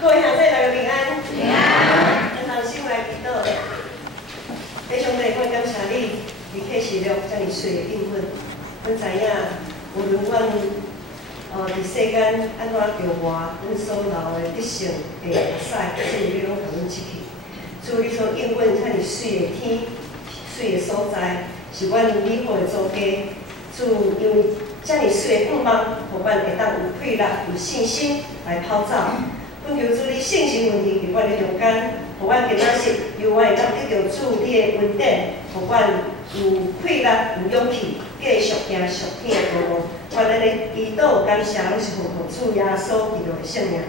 各位兄弟，大家平安。平安。咱同心来祈祷。非常地，我感谢你，伫启示录遮尔水的应允。阮知影，无论阮伫世间安怎着活，阮所留的德性、地会使，主你拢互阮失去。主你所应允遮尔水的天、水的所在，是阮美好的祖家。主因为遮尔水的盼望，互阮会当有气力、有信心来跑走。恳求主你圣神运行伫阮的中间，互阮今仔日由我会当得到主你的恩典，互阮有气力、有勇气，继续行上天的道路。我咱的祈祷感谢，拢是奉主耶稣基督的圣名。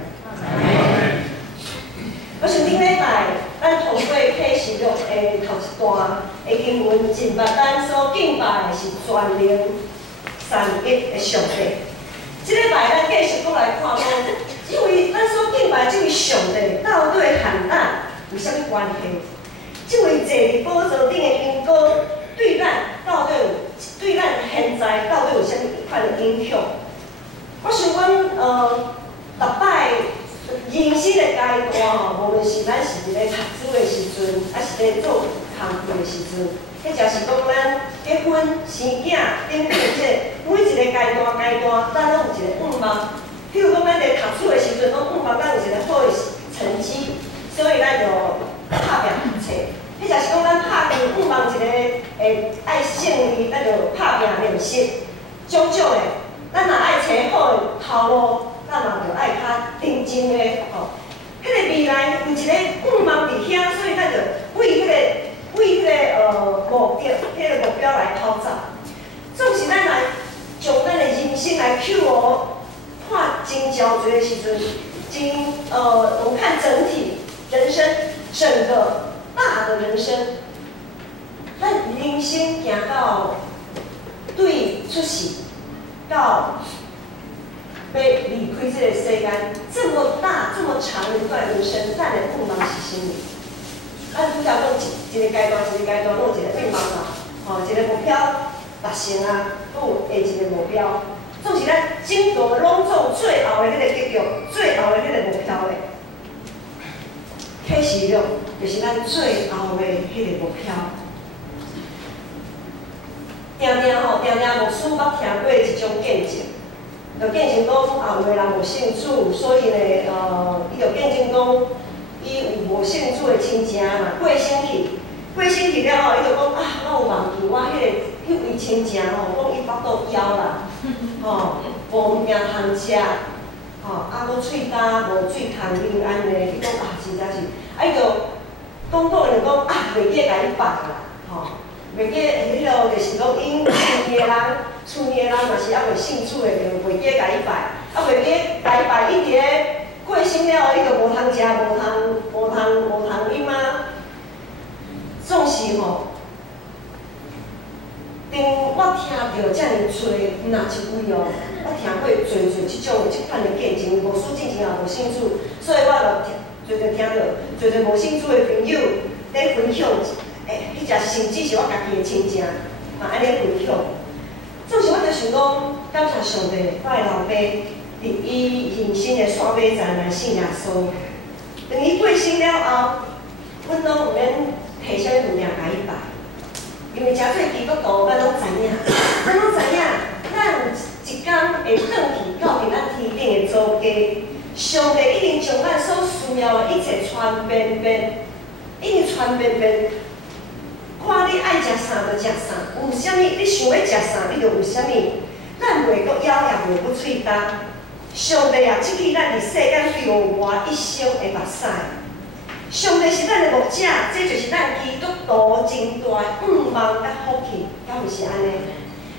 我想顶礼拜，咱通过启示录的头一段的经文，认捌咱所敬拜的是全能三一的上帝。即礼拜咱继续搁来看讲，因为咱所敬拜这位上帝，到底和咱有啥物关系？这位坐伫宝座顶的因果，对咱到底有，对咱现在到底有啥物款的影响？我想阮逐摆人生的阶段吼，无论是咱是伫咧读书的时阵，还是咧做工课的时阵，迄则是讲咱结婚、生囝等等这每一个阶段，咱拢有一个愿望。譬如讲，咱咧读书的时阵，拢盼望咱有一个好的成绩，所以咱就拍拼读册。迄则是讲，咱拍拼盼望一个会爱胜利，咱就拍拼练习，种种的。咱若爱找好的头路，咱嘛就爱较认真的吼。迄个未来有一个盼望伫遐，所以咱就为迄个目标来跑走。总是咱来将咱的人生来看真焦灼的时阵，我们看整体人生，整个大的人生，咱人生行到对出世，到要离开这个世间，这么大这么长的一段人生，咱的盼望是啥物？咱拄则讲一个阶段，拢有一个愿望啦，吼，一个目标达成啊，佫有下一个目标。总是咱整个拢做最后的迄个结局，最后的迄个目标的启示录，就是咱最后的迄个目标。定牧师捌听过一种见证，就见证讲有个人无信主，所以呢，伊就见证讲，伊有无信主的亲戚嘛，过身去了后，伊就讲我有忘记我迄位亲戚吼，讲伊腹肚枵啦。无物件通食，佫喙焦，无水通啉安尼，伊讲真正是，伊就讲袂记甲伊放啦，袂记迄落就是讲因厝边的人若是还袂信主的，就袂记甲伊拜，袂记甲伊拜，伊伫咧过身了后，伊就无通食，无通啉啊，总是吼。我听到遮尔多，毋若一位哦，我听过即款的见证，无输进前也无信主，所以我就听到无信主的朋友咧分享，迄只甚至是我家己的亲戚，嘛安尼分享。总是我就想讲，感谢上帝，我的老爸伫伊人生的线尾站来信耶稣。等伊过身了后，阮拢毋免摕啥物物件甲伊拜。因为诚侪基督徒，咱拢知影，咱有一天会转去到伫咱天顶的祖家，上帝一定将咱所需要的一切传遍，一定传遍。看你爱食啥就食啥，有啥物你想要食啥，你就有啥物，咱袂阁枵，也袂阁喙焦。上帝也赐去咱伫世间流活一生的目屎。上帝是咱的牧者，这就是咱基督徒真大的盼望甲福气，敢毋是安尼？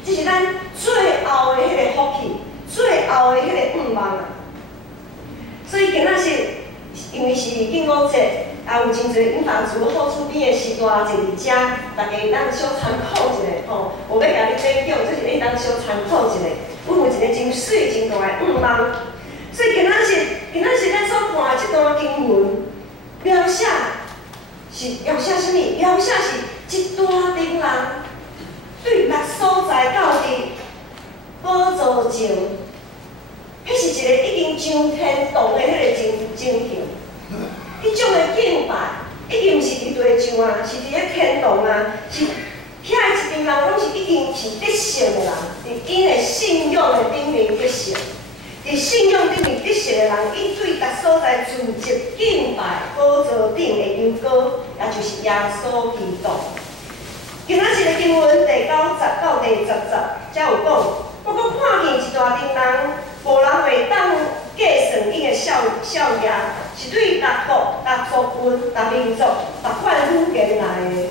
这是咱最后的迄个福气，最后的迄个盼望啊！所以今仔日，因为是敬五节，也有真侪因房主好厝边的时段坐伫遮，大家当小参考一下吼。有要甲你分享，就是你当小参考一下。阮有一个真水、真大的盼望。所以今仔日咱所看的这段经文。描写什么？描写是一大群人对目所在到伫宝座前，迄是一个已经上天堂的迄个情形。像啊，是伫咧天堂啊，是遐一群人拢是已经是得胜的人，伫因的信仰的顶面得胜。伫信仰顶面得胜的人，伊对逐所在聚集敬拜宝座顶的羊羔，也就是耶稣基督。今仔日的经文第9节到第10节，才有讲，我阁看见一大群人，无人会当计算因的少爷，是对各国、各族群、各民族、各款语言来的，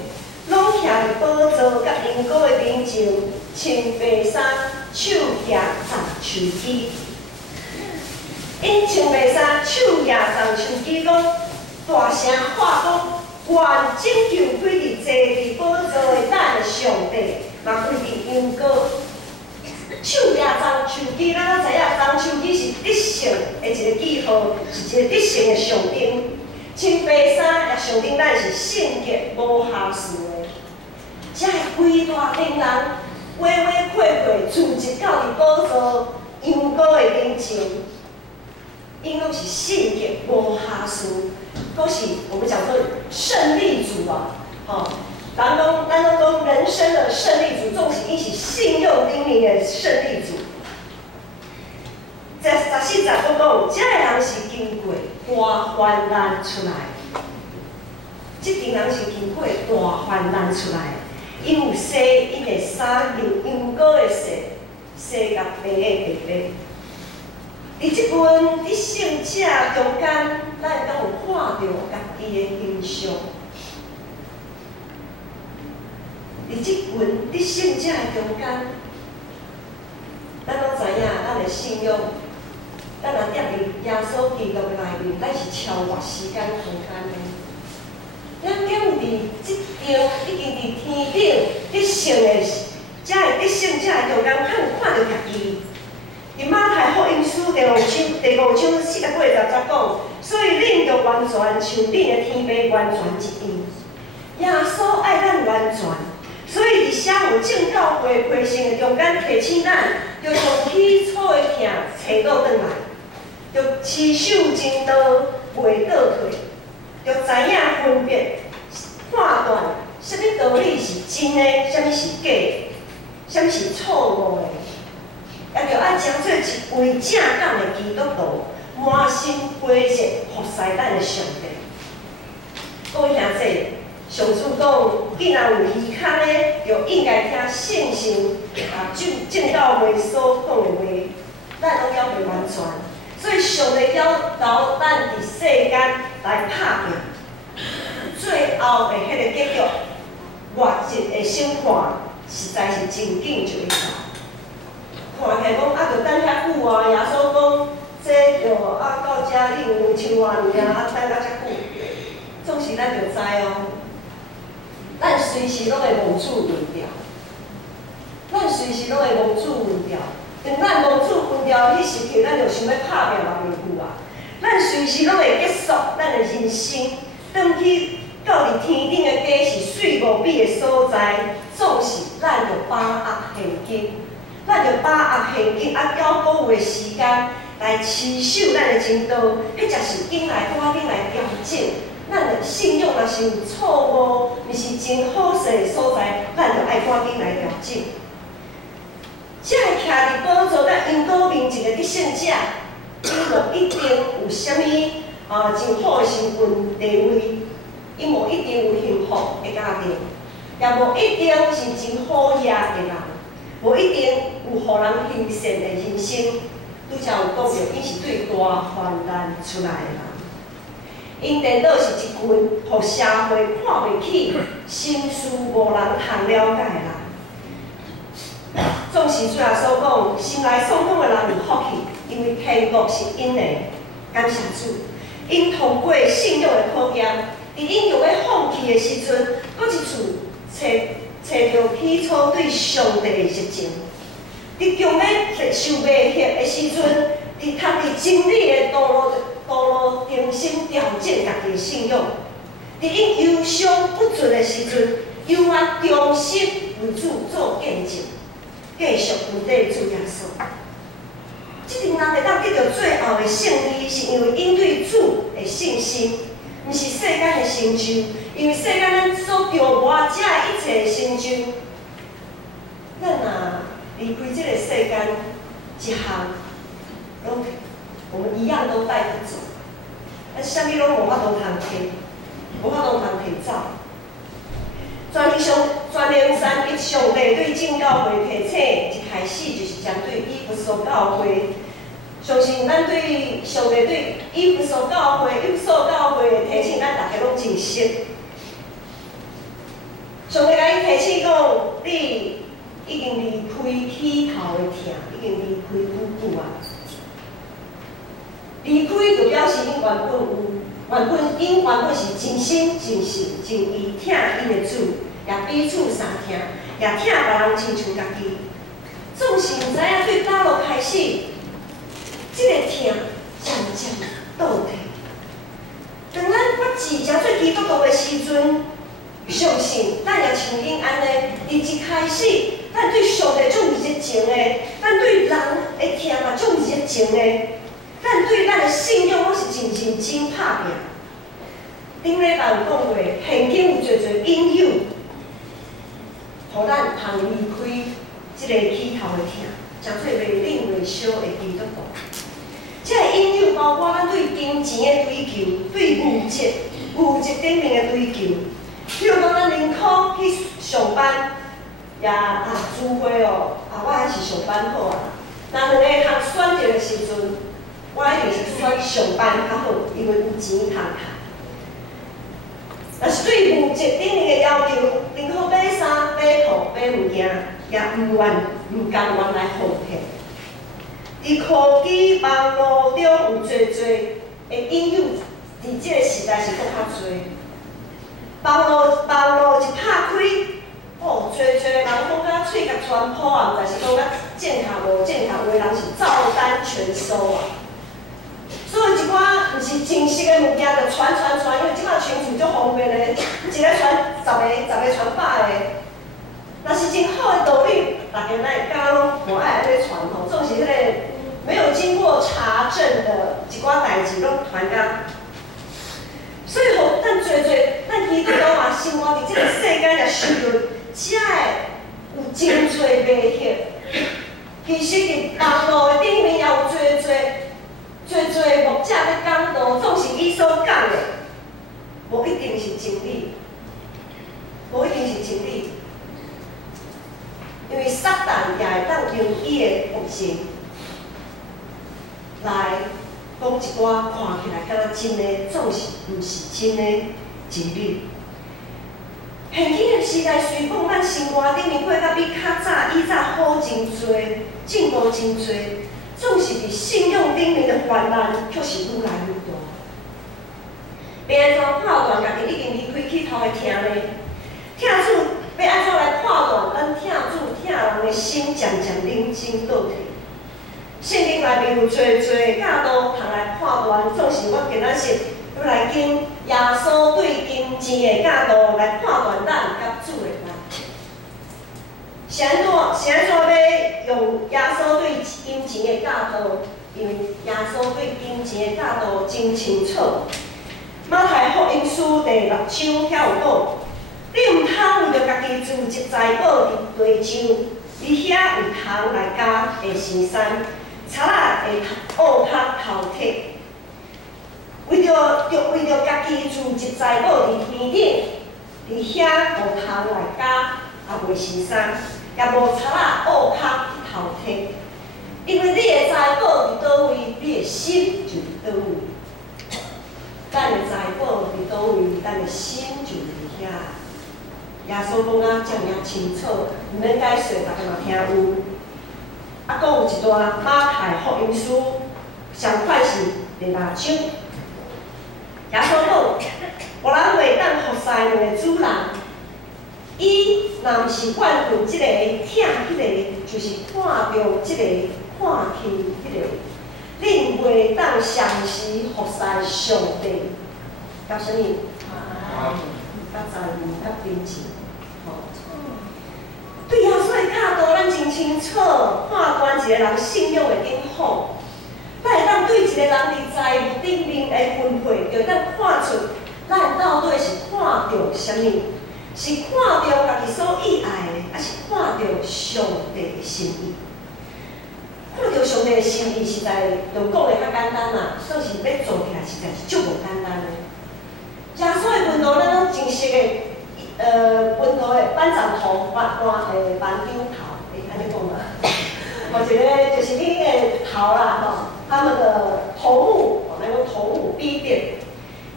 拢徛伫宝座甲羊羔的面前，穿白衫，手举长手机。因穿白衫，手举长手机，讲大声喊讲。愿拯救归伫坐伫宝座的咱的上帝，嘛归伫羊羔。手举长手机，咱知影长手机是得胜的一个记号，是一个得胜的象征。穿白衫也象征咱是圣洁无瑕疵的。这规大群人歪歪跬跬聚集到伫宝座羊羔的面前，因拢是圣洁无瑕疵。都是我们讲说胜利组啊，咱拢讲人生的胜利组，总是伊是信用顶面的胜利组。在14节都讲，这个人是经过大患难出来，这群人是经过大患难出来，因有洗因的衫，用羊羔的洗甲白的白。伫即份伫圣者中间，咱敢有看到家己的形象？伫即份伫圣者中间，咱拢知影，咱的信仰，咱若踮伫耶稣基督的内面，咱是超越时间空间的。咱敢有伫即张已经伫天顶得胜的，才会伫圣者的中间，敢有看到家己？伫马太福音书第5章48节讲，所以恁着完全像恁的天父完全一样。耶稣爱咱完全，所以伫写互正教会培训的中间提醒咱，着从起初的疼找倒转来，着持守真道，袂倒退，着知影分别、判断什么道理是真的，什么是假的，什么是错误的。也着爱将做一位正港的基督徒，满心归热服侍咱的上帝。各位兄弟，上主讲，既然有耳孔的，就应该听圣神正教会所讲的话，咱拢要袂完全。所以上帝要导咱伫世间来拍拼，最后的迄个结局，末日的审判，实在是真紧就会到。看起来讲，啊，着等遐久啊！耶稣讲，这着到遮已经2000多年啊，等到遮久，总是咱着知哦。咱随时拢会蒙主分掉，咱随时拢会蒙主分掉。当咱蒙主分掉迄时刻，咱着想要拍拼嘛袂久啊！咱随时拢会结束咱的人生，转去到伫天顶的家是水无比的所在，总是咱着把握现今。咱着把握现今还有有的时间来持守咱的真道，迄才是紧来赶紧来调整。咱的信仰若是有错误，毋是真好势的所在，咱着爱赶紧来调整。这个徛伫宝座甲羊羔面前的得胜者，伊无一定有啥物真好的身份地位，伊无一定有幸福的家庭，也无一定是真好野的人。无一定有互人欣赏的人生，拄则有讲到，伊是对大患难出来的人。因颠倒是一群互社会看袂起、心思无人通了解的人。总是主耶稣讲，心内爽朗的人有福气，因为天国是因的。感谢主，因通过信仰的考验，伫因着要放弃的时阵，搁一次找到起初对上帝的热情，伫强要受威胁的时阵，伫踏入真理的道路重新调整家己的信仰，伫因忧伤不尽的时阵，犹原重新为主做见证，继续面对主耶稣。这群人会当得到最后的胜利，是因为因对主的信心，毋是世间的成就，因为世间咱所所着磨这一切成就，咱若离开这个世间，一项拢我们一样都带不走，啥物拢无法度通摕，无法度通摕走。全灵山一上帝对正教会提醒，一开始就是针对以弗所教会。相信咱对上帝对以弗所教会的提醒，咱大家拢真熟。上帝甲伊提醒讲，你已经离开起头的疼，已经离开久久啊。离开就表示因原本是真心真性真意疼因的主，也彼此相疼，也疼别人亲像家己。总是毋知影对倒落开始，这个疼渐渐倒退。当咱决志诚做基督徒的时阵，相信咱也像因安尼，伫一开始，咱对上帝种热情的，咱对人的疼嘛种热情的。咱对咱的信仰，拢是真认真拍拼。顶礼拜有讲过，现今有侪引诱，互咱通离开即个起头的疼，诚做袂冷袂烧的基督徒。即个引诱包括咱对金钱的追求，对物质顶面的追求。譬如讲，咱宁可去上班，也聚会哦，我还是上班好啊。若两个通选择的时阵，我一定是选上班较好，因为有钱通赚。若是对物质顶面的要求，宁可买衫、买裤、买物件，也唔甘愿来放弃。伫科技网络中有侪的引诱，伫即个时代是搁较侪。网络一拍开，哦，侪的人讲甲喙甲全破啊，毋知是讲甲正头无正头，有的人是照单全收啊。所以一寡毋是真实的物件，就传，因为即摆群主足方便的，一个传10个传100个。若是真好的道理，大家哪会敢拢无爱安尼传吼？总是迄个没有经过查证的一寡代志，拢传甲。所以吼，咱基督徒嘛，生活伫即个世间也受到遮个有真侪迷惑。其实伫网络的顶面也有侪牧者咧讲道，总是伊所讲的，无一定是真理，因为撒旦也会当用伊的恶性来讲一寡看起来敢若真的，总是毋是真的真理。现今的时代，虽讲咱生活顶面过甲比较早以前好真多，进步真多。总是伫信仰顶面的患难，却是愈来愈大。要安怎判断家己已经离开起头的疼呢？疼主要安怎来判断咱疼主疼人的心渐渐冷静倒退？圣经内面有侪教导通来判断，总是我今仔日要来经耶稣对金钱的教导来判断咱甲主的关系。是安怎要用耶稣对金钱的教导？因为耶稣对金钱的教导真清楚。马太福音书第6章遐有讲，你毋通为着家己自一财宝伫地上，你遐有通来甲地生山，贼仔会恶拍头铁。为着家己自一财宝伫天顶，你遐有通来甲袂生山。也无贼仔恶拍头铁，因为你的财宝伫倒位，你的心就伫倒位。咱的财宝伫倒位，咱的心就伫遐。耶稣讲啊，遮尔清楚，毋免解说，大家嘛听有。啊，佫有一段马太福音书，上款是第6章。耶稣讲，无人袂当服侍两个主人。伊若毋是怨恨即个疼迄个，就是看重即个看轻迄个，恁袂当相时服侍上帝。甲啥物？甲财物，甲金钱。对耶稣的教导，咱真清楚判断一个人信仰的顶好。咱会当对一个人伫财务顶面的分配，就会当看出咱到底是看重啥物。是看到家己所意爱的，还是看到上帝的心意？看到上帝的心意，实在用讲的较简单啦，算是要做起来实在是足无简单的。耶稣的门徒，咱拢真熟的，门徒的班长头、班长头，安尼讲嘛。我觉得就是你的头啦，吼，他们的头目，那个头目彼得，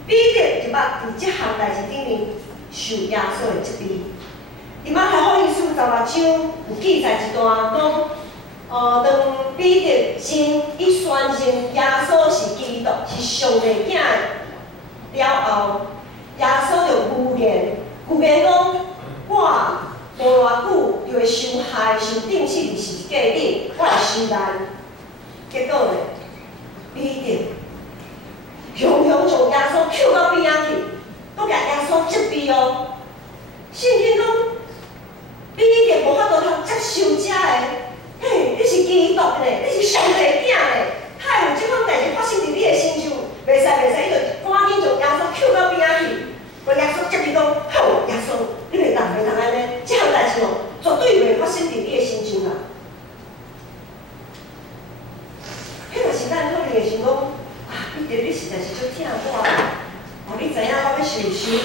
彼得就捌伫这项代志顶面受耶稣的责备。伫马太福音书16章有记载一段讲。当彼得伊宣认耶稣是基督，是上帝囝了后，耶稣就预言讲，我无偌久就会受害、受钉死伫十字架顶，我会受难。结果呢，彼得雄雄将耶稣捡到边仔去，搁甲耶稣责备哦。圣经讲，彼得无法度通接受这个。嘿，你是基督嘞，你是上帝囝嘞，太有即款代志发生伫你的身上，袂使，伊就赶紧将耶稣捡到边仔去，把耶稣接伊讲，好，耶稣，你袂当安尼，即项代志哦，绝对袂发生伫你的身上啦。迄若是咱可能会想讲，彼得你实在是足疼我，你知影我要受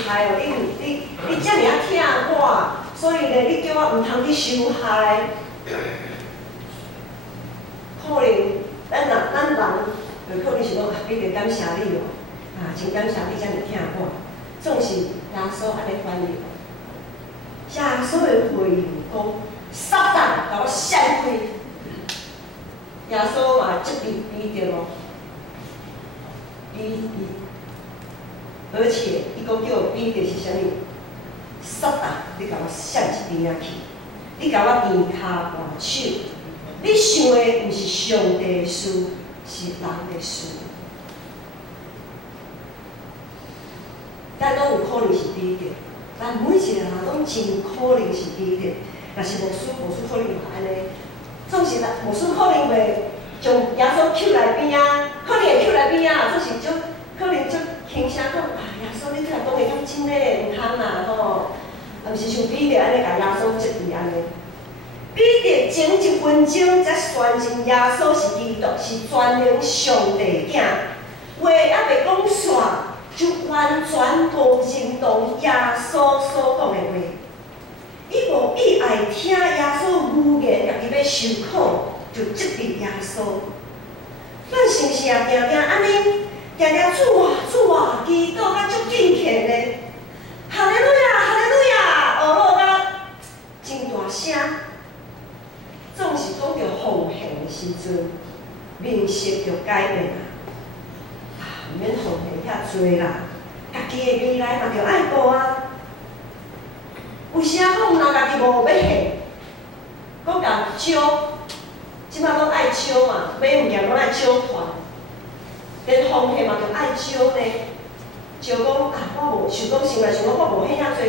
害哦，你遮尔啊疼我，所以呢，你叫我毋通去受害。可能咱人就可能是讲，彼得感谢你哦，真感谢你遮尔疼我。总是耶稣安尼翻译，耶稣的回应讲：撒旦，甲我闪开！耶稣嘛责备彼得哦，而且伊讲叫彼得是啥物？撒旦，你甲我闪一边仔去！你甲我踮骹换手！你想的毋是上帝的事，是人的事。咱拢有可能是彼得，咱每一个人拢真可能是彼得。若是无事可能会安尼。总是啦，无事可能会将耶稣捡来边仔，可能会捡来边仔，总是就可能就轻声讲，耶稣你这样讲会较真嘞，毋通啦吼。毋是像彼得安尼甲耶稣责备安尼。彼得前1分钟才宣认耶稣是基督，是全能上帝囝，话还袂讲煞，就完全无认同耶稣所讲的话。伊无意爱听耶稣预言，家己要受苦，就责备耶稣。咱是毋是也定定安尼，定定主啊，基督甲足敬虔的，哈利路亚，哈利路亚，学甲真大声。总是讲到奉献的时阵，面色就改变啦。毋免奉献遐多啦，家己的未来嘛着爱顾啊。有啥讲若家己无要献，搁甲招，即摆拢爱招嘛，买物件拢爱招团，连奉献嘛着爱招呢。招讲我无想讲想来想讲，我无献遐多，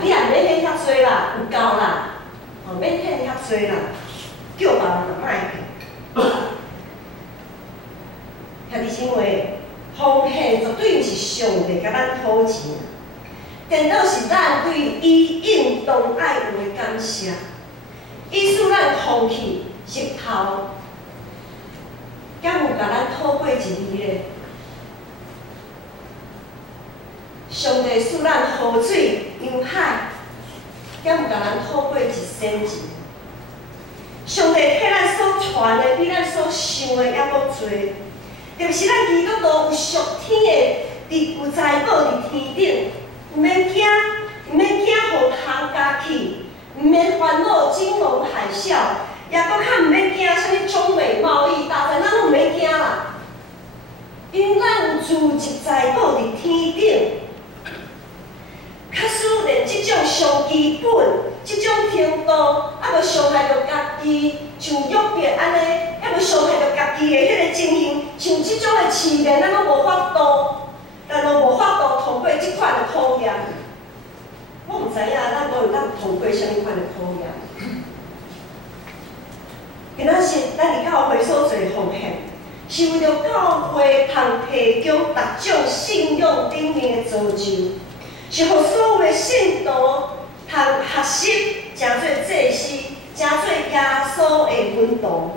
你也免献遐多啦，有够啦，免献遐多啦。叫别人就莫去。兄弟姊妹，奉献绝对毋是上帝甲咱讨钱，颠倒是咱对伊应当爱有的感谢。意思咱放弃日头，敢有甲咱讨过一字咧？上帝使咱河水洋海，敢有甲咱讨过一仙钱？上帝替咱所传的，比咱所想的还阁多。特别是咱基督徒有属天的，有财宝伫天顶，毋免惊，毋免惊互通家去，毋免烦恼金融海啸，也阁较毋免惊啥物中美贸易大战，咱拢毋免惊啦。因为咱有自一财宝伫天顶，假使连即种上基本。即种程度，还无伤害到家己，像约伯安尼，还无伤害到家己的迄个情形，像即种的试炼，咱拢无法度，咱拢无法度通过即款的考验。我毋知影，咱都有通过啥物款的考验。今仔日咱伫教会所做奉献，是为着教会通提供逐种信仰顶面的造就，是互所有的信徒。和学习诚做祭司，诚做耶稣的门徒。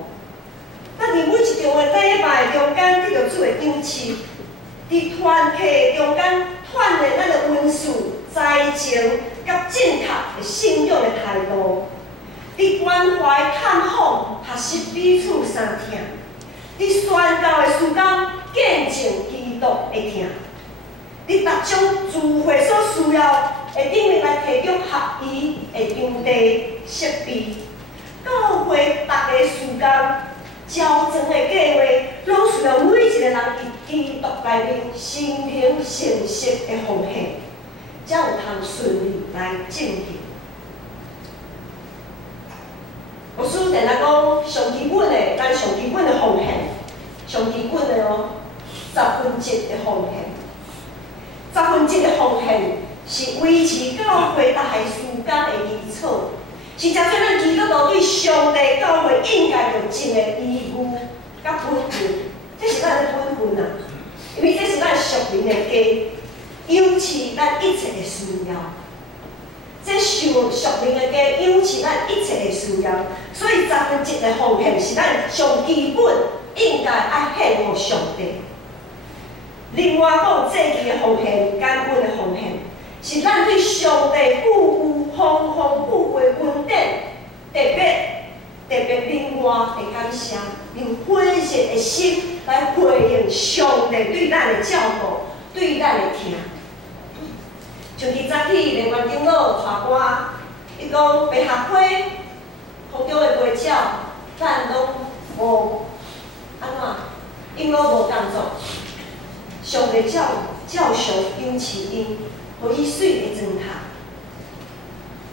咱伫每一场的礼拜中间得到主的恩赐，伫团契中间锻炼咱的温素、才情、甲正确的信仰的态度。伫关怀、探访、学习彼此相听；伫宣教的时间见证基督的听；伫逐种聚会所需要的顶面来提供合宜的场地设备。教会逐个时间。招庄的计划，拢需要每一个人伫基督内面心灵诚实的奉献，才有通顺利来进行。牧师定来讲，上基本的，咱上基本的奉献，上基本的哦，1/10的奉献，1/10的奉献是维持教会大概时间的基础。是诚做咱基督徒对上帝教会应该有尽的义务甲本分，这是咱的本分啊！因为这是咱属灵的家，拥持咱一切的需要。这属灵的家拥持咱一切的需要，所以1/10的奉献是咱上基本应该爱献给上帝。另外讲祭祀的奉献、感恩的奉献，是咱对上帝富有丰丰富贵恩典，特别另外的感谢，用欢喜的心来回应上帝对咱的照顾，对咱的听。像伊早起连环长老带歌，伊讲白合会空中的陪照，咱拢无安怎，因拢无工作，上帝照常拥持因，互伊水会装下。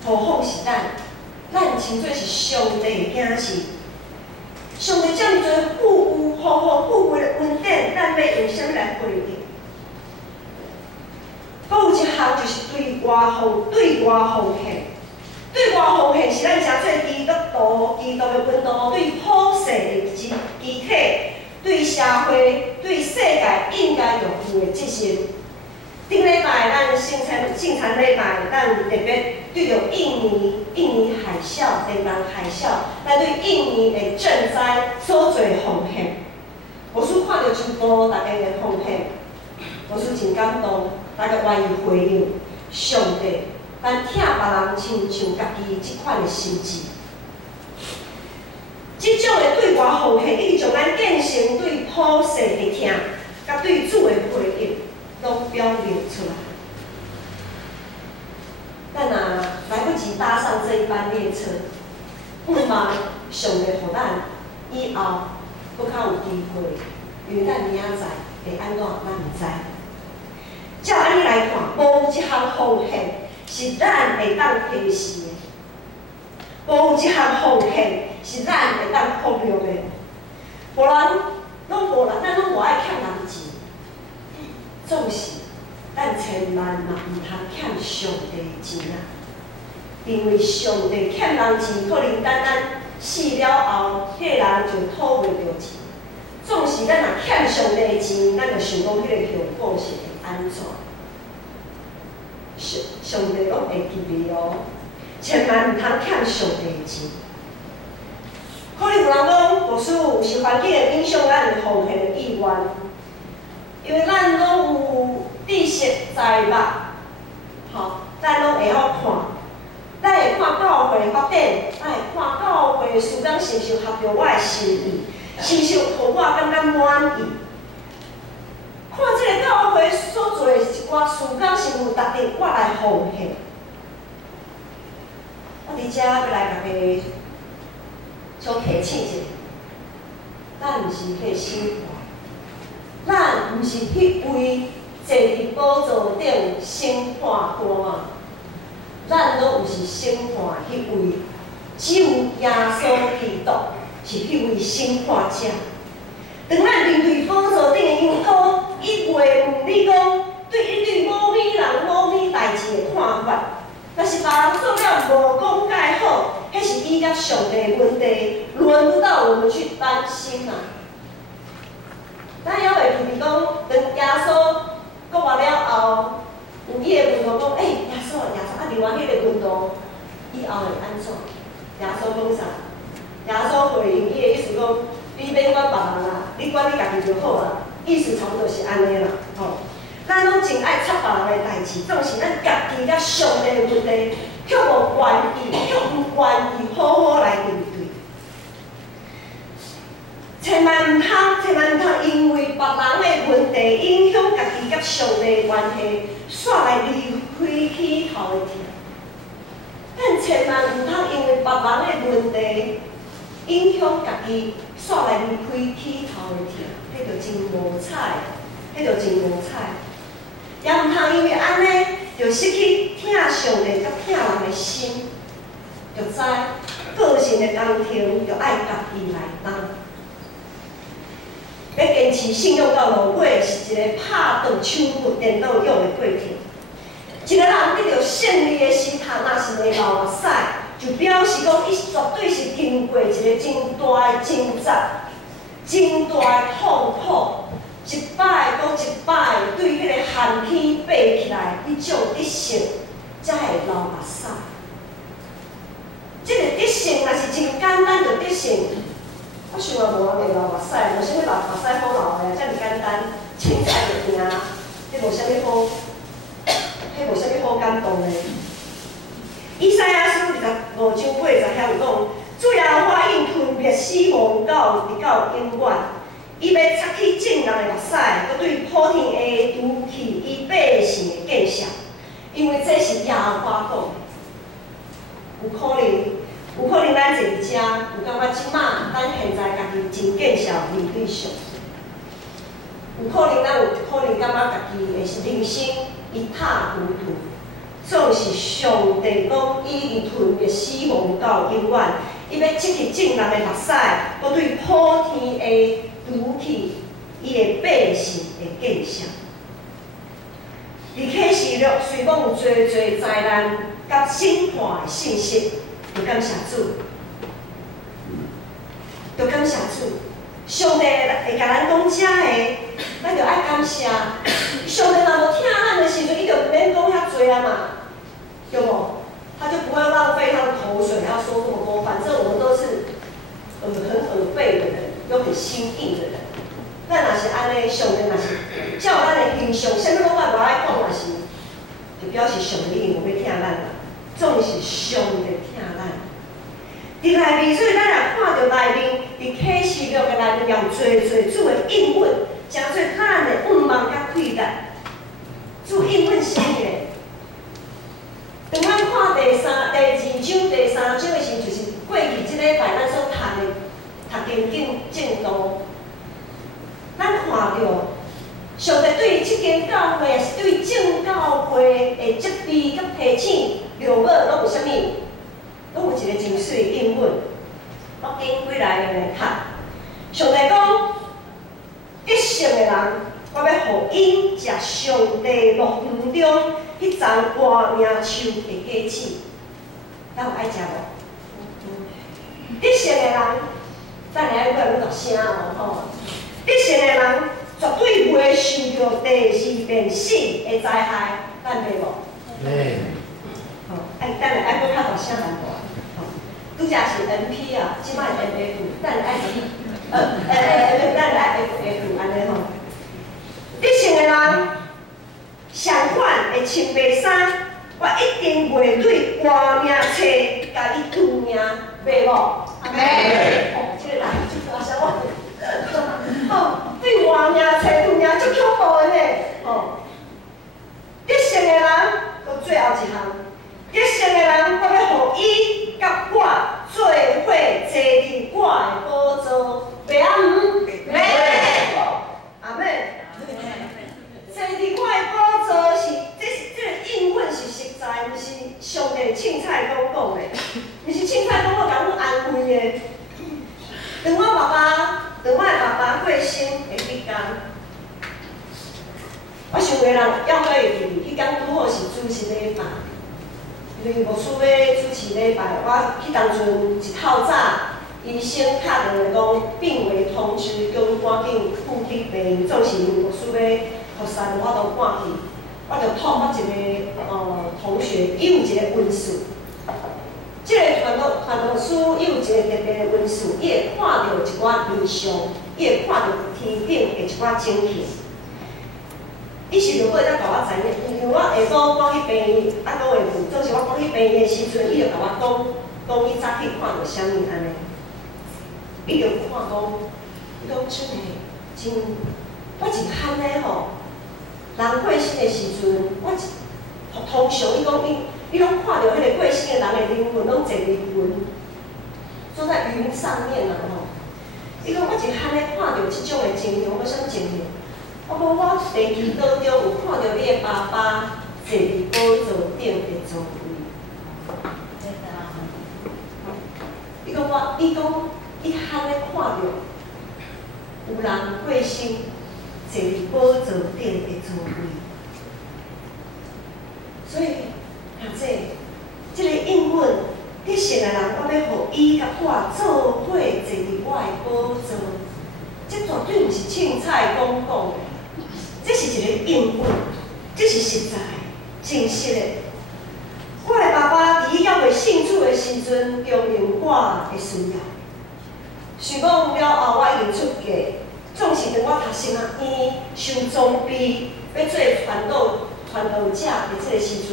何况是咱称做是上帝的子嗣。上帝这么多富有、丰丰富贵的恩典，咱要用啥物来回应？阁有一项就是对外奉献。对外奉献是咱诚做基督的门徒对普世的集体、对社会、对世界应该要负的责任。顶礼拜咱圣餐礼拜，咱特别对着印尼海啸、天然海啸，咱对印尼的赈灾所做奉献。牧师看到真多大家的奉献，牧师真感动，大家愿意回应上帝，咱疼别人亲像家己即款的心志。即种的对外奉献，一直将咱建成对普世的疼，甲对主的回应。拢表明出来。咱若来不及搭上这一班列车，不妨上帝互咱以后搁较有机会，因为咱明仔载会安怎，咱毋知。照安尼来看，无一项奉献是咱会当稀释的，无一项奉献是咱会当忽略的。无人拢无人，咱拢无爱欠人钱。总是，咱千万嘛毋通欠上帝的钱啊！因为上帝欠人钱，可能等咱死了后，迄个人就讨袂着钱。总是咱若欠上帝的钱，咱就想讲迄个后果是会安怎？上帝拢会记哩哦，千万毋通欠上帝的钱。可能有人讲，牧师有时环境会影响咱奉献的意愿。因为咱拢有知识财物，咱拢会晓看，咱会看教会发展，咱会看教会的事工是毋是合着我的心意，是毋是互我感觉满意？看这个教会所做的一寡事工是有值得我来奉献。我伫遮要来甲大家小提醒一下，咱毋是迄个心肝。咱毋是迄位坐伫宝座顶审判官，咱拢毋是审判迄位，只有耶稣基督是迄位审判者。当咱面对宝座顶的因果，伊会问你讲，对你对某物人、某物代志的看法，若是别人做了无讲介好，迄是伊甲上帝的问题，轮不到我们去担心啊。咱还袂记讲，当耶稣国活了后，有伊的门徒讲：耶稣，啊，离我迄个门徒爱插别人的代志，总是咱家己甲上帝的问题，却无愿意，却毋愿意好好来面对。千万毋通因为别人的问题影响家己甲上帝的关系，煞来离开起头的痛。咱千万毋通因为别人的问题影响家己，煞来离开起头的痛，迄就真无彩，迄就真无彩。也毋通因为安尼，就失去疼上帝甲疼人的心，就知个性的工程就爱家己来担。要坚持信仰到落尾，是一个拍断手骨、颠倒用的过程。一个人得到胜利的时刻，若是会流目屎，就表示讲伊绝对是经过一个真大的挣扎、真大的痛苦，一摆搁一摆对迄个寒天爬起来，迄种得胜才会流目屎。这个得胜若是真简单就得胜。我想也无人会流目屎，无啥物流目屎好流的，遮尔简单，凊彩就行，迄无啥物好，迄无啥物好感动的。以赛亚书25章80遐有讲，主耶和华应吞灭死亡到直到永远，伊要擦去众人的目屎，佮对普天下除去伊百姓的见笑，因为这是耶和华讲的，有可能咱坐伫遮，有感觉即马咱现在家己真见笑面对上帝，有可能咱有可能感觉家己的人生一塌糊涂，总是上帝讲已经吞灭死亡到永远，伊要拭去众人的目屎，佮对普天下除去伊的百姓的见笑。伫启示录虽讲有侪灾难甲审判的信息。就感谢主，就感谢主。上帝会甲咱讲遮个，咱就爱感谢。上帝若无疼咱的时阵，伊就免讲遐济啊嘛，对无？他就不会浪费他的口水，要说这么多。反正我们都是很耳背的人，又很心硬的人。咱若是安尼，上帝若是照咱的形象，啥物拢我无爱讲，若是就表示上帝一定无要疼咱啦。总是上帝疼咱。伫内面，所以咱若看到内面，伫启示录的内面有侪主的应允，诚侪咱的愿望甲期待。主应允啥物嘞？当咱看第2章、第3章的时，就是过去即礼拜咱所读经正道，咱看到上帝对即间教会，也是对正教会的责备甲提醒。着尾拢有啥物？拢有一个真水的应允。我经几来来读。上帝讲，得胜的人，我要互因食上帝乐园中迄丛活命树的果子。咱有爱食无？得胜的人，咱来过来大声哦吼！得胜的人绝对袂受到第2遍死的灾害，咱袂无？袂。吼，等下爱搁较大声淡薄仔，吼，拄则是 MP 啊，即摆 MF， 等下爱咱来 FF 安尼吼。得胜的人，相反会穿白衫，我一定袂对活命册甲伊渡命，袂无？袂。吼，即个人就是阿啥我，吼，对活命册渡命足恐怖的呢，吼。得胜的人，搁最后一项。得胜的人，我要互伊甲我做伙坐伫我的宝座，袂啊毋？袂。阿妹，坐伫我的宝座是，这个应允是实在，毋是上帝凊彩讲的，毋是凊彩讲我甲阮安慰的。当我的爸爸过身的迄天，我想个人要会记，迄天拄好是主日礼拜。因为牧师要主持礼拜，我去当阵一透早，医生敲电话讲病危通知，叫阮赶紧赴去病院。总是牧师要服侍，我都赶去。我就托我一个同学，伊有一个文书，即个传道师伊有一个特别的文书，伊会看到一寡异象，伊会看到天顶的一寡景象。伊是就尾才甲我知影，因为我下晡赶去病院，啊，搁会问，总是我赶去病院的时阵，伊就甲我讲伊早起看到啥物安尼，伊就看讲，伊讲真诶，真，我真罕咧吼，人过身的时阵，我通常伊讲伊拢看到迄个过身的人的灵魂拢坐伫云，坐在云上面啦吼。伊讲我真罕咧看到即种的情形，我啥情形？我讲我地基岛中有看到你的爸爸坐伫宝座顶的座位。伊讲伊罕咧看到有人过身坐伫宝座顶的座位。所以，即个应允，得信的人，我要互伊甲我做伙坐伫我的宝座。这绝对毋是凊彩讲的，这是一个应允，这是实在、真实的。我的爸爸伫伊还未信主的时阵，供应我的需要。想讲了后，我已经出嫁，总是等我读神学院、受装备，要做传道者的这个时阵，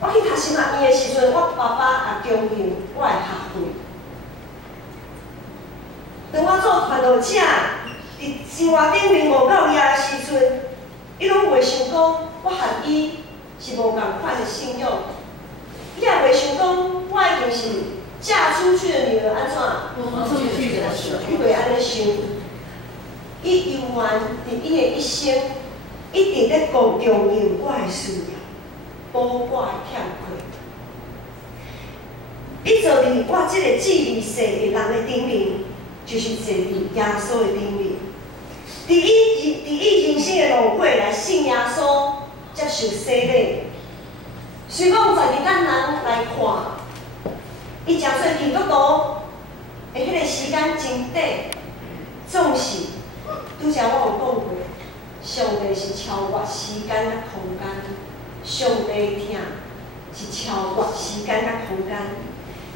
我去读神学院的时阵，我爸爸也供应我的学费。当我做传道者，伫生活顶面无够业的时阵，伊拢袂想讲我和伊是无共款的信仰，伊也袂想讲我已经是嫁出去的女儿安怎？出去的时候，伊袂安尼想。伊永远伫伊的一生，一直咧供应我的需要，补我的欠缺。伊坐伫我即个智力世的人的顶面，就是坐伫耶稣的顶面。伫伊人生的路轨来信耶稣，接受洗礼。虽讲在伫咱人来看，伊诚做基督徒的迄个时间真短，总是拄则我有讲过，上帝是超越时间甲空间，上帝听是超越时间甲空间。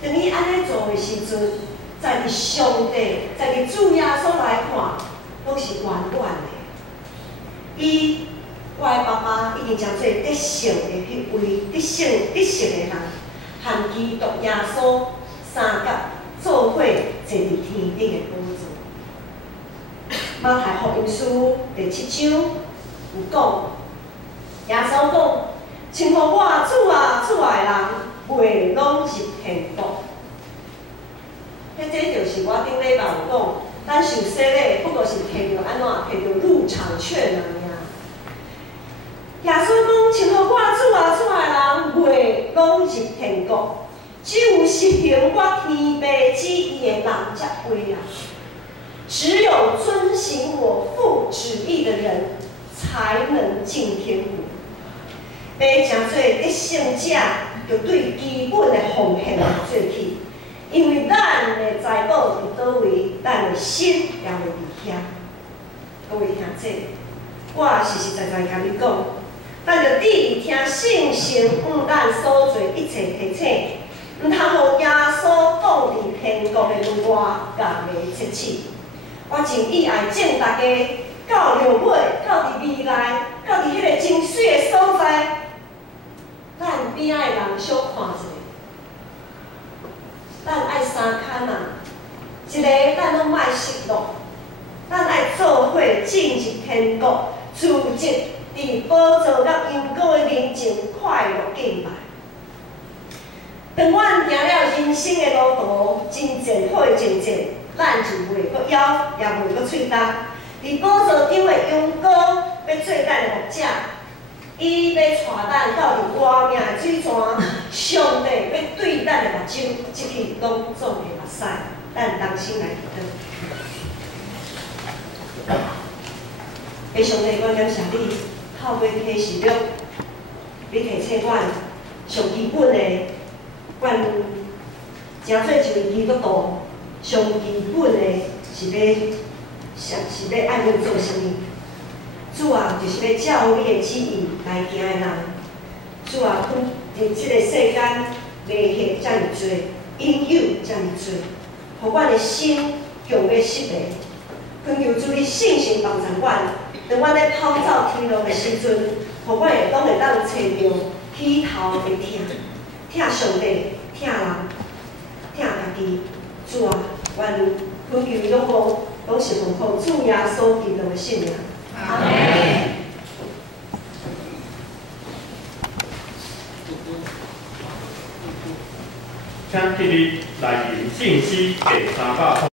当伊安尼做的时阵，在伫上帝，在伫主耶稣来看，拢是圆满的。我的爸爸已经诚做得胜的迄位得胜的人，和基督耶稣三角做伙坐伫天顶的宝座。马太福音书第7章有讲，耶稣讲：“亲乎我主啊主啊的人，袂拢入天国。”迄这就是我顶礼拜有讲，咱受洗礼不过是摕到安怎？摕到入场券而已。耶稣讲：“亲乎我主啊主啊的人，袂拢入天国。只有实行我天父旨意的人才会啊。只有遵行我父旨意的人，才能进天国。要诚做得胜者，就对基本的奉献做起。因为咱的财宝伫倒位，咱的心也会伫遐。各位兄姐，我实实在在甲你讲，咱着谛听圣神咱所做一切提醒，毋通互耶稣挡伫天国的门外，共个切齿。我真意爱敬大家到了尾，到伫未来，到伫迄个真水的所在，咱边仔的人小看一下。咱爱三牵啊，一个咱拢莫失落，咱爱做伙进入天国，自即伫宝座甲因果的面前快乐敬拜。当阮行了人生的路途，真正好的情节，咱就袂阁枵，也袂阁喙重。伫宝座顶的阳光要做咱的牧者，伊要带咱到伫活命的水泉。上帝要对咱的目睭，即去拢总会目屎，咱同心来祈祷。诶，上帝，我感谢你，透过启示录，你提醒阮上基本的，阮诚做一位基督徒，上基本的是要爱阮做啥物？主啊，就是要照你的旨意来行的人。主啊，伫即个世间，迷惑遮尔多，引诱遮尔多，互阮的心强烈失迷。恳求主你圣神帮助阮，当阮咧跑走天路的时阵，互阮会当找着起头的疼，疼上帝，疼人，疼家己，主啊，愿恳求仰望，拢是奉靠主耶稣基督的圣名。阿门。请起立来迎信息第300。